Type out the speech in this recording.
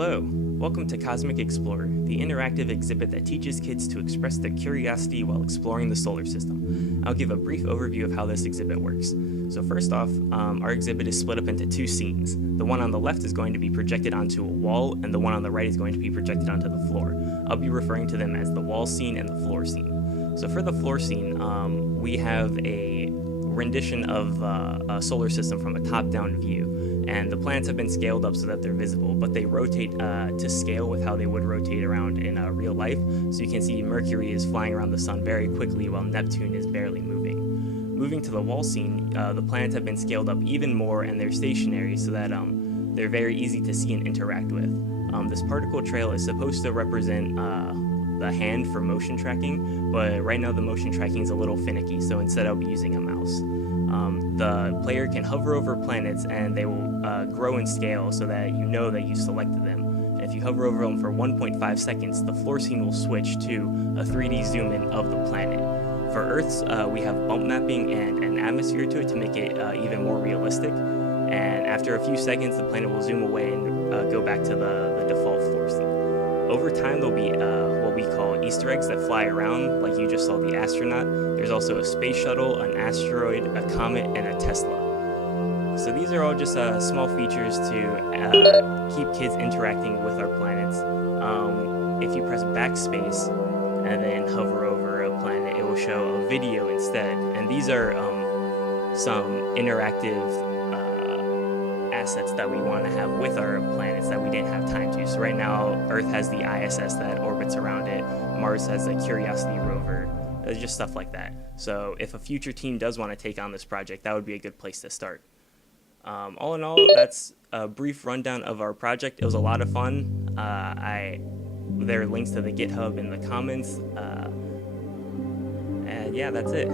Hello, welcome to Cosmic Explorer, the interactive exhibit that teaches kids to express their curiosity while exploring the solar system. I'll give a brief overview of how this exhibit works. So first off, our exhibit is split up into two scenes. The one on the left is going to be projected onto a wall, and the one on the right is going to be projected onto the floor. I'll be referring to them as the wall scene and the floor scene. So for the floor scene, we have a rendition of a solar system from a top-down view. And the planets have been scaled up so that they're visible, but they rotate to scale with how they would rotate around in real life. So you can see Mercury is flying around the sun very quickly while Neptune is barely moving. Moving to the wall scene, the planets have been scaled up even more and they're stationary so that they're very easy to see and interact with. This particle trail is supposed to represent the hand for motion tracking, but right now the motion tracking is a little finicky, so instead I'll be using a mouse. The player can hover over planets and they will grow in scale so that you know that you selected them. And if you hover over them for 1.5 seconds, the floor scene will switch to a 3D zoom in of the planet. For Earth's, we have bump mapping and an atmosphere to it to make it even more realistic. And after a few seconds, the planet will zoom away and go back to the default floor scene. Over time, there'll be what we call Easter eggs that fly around, like you just saw the astronaut. There's also a space shuttle, an asteroid, a comet, and a Tesla. So these are all just small features to keep kids interacting with our planets. If you press backspace and then hover over a planet, it will show a video instead. And these are some interactive assets that we want to have with our planets that we didn't have time to. So right now, Earth has the ISS that orbits around it. Mars has a Curiosity rover. Just stuff like that. So if a future team does want to take on this project, that would be a good place to start. All in all, that's a brief rundown of our project. It was a lot of fun. There are links to the GitHub in the comments. And yeah, that's it.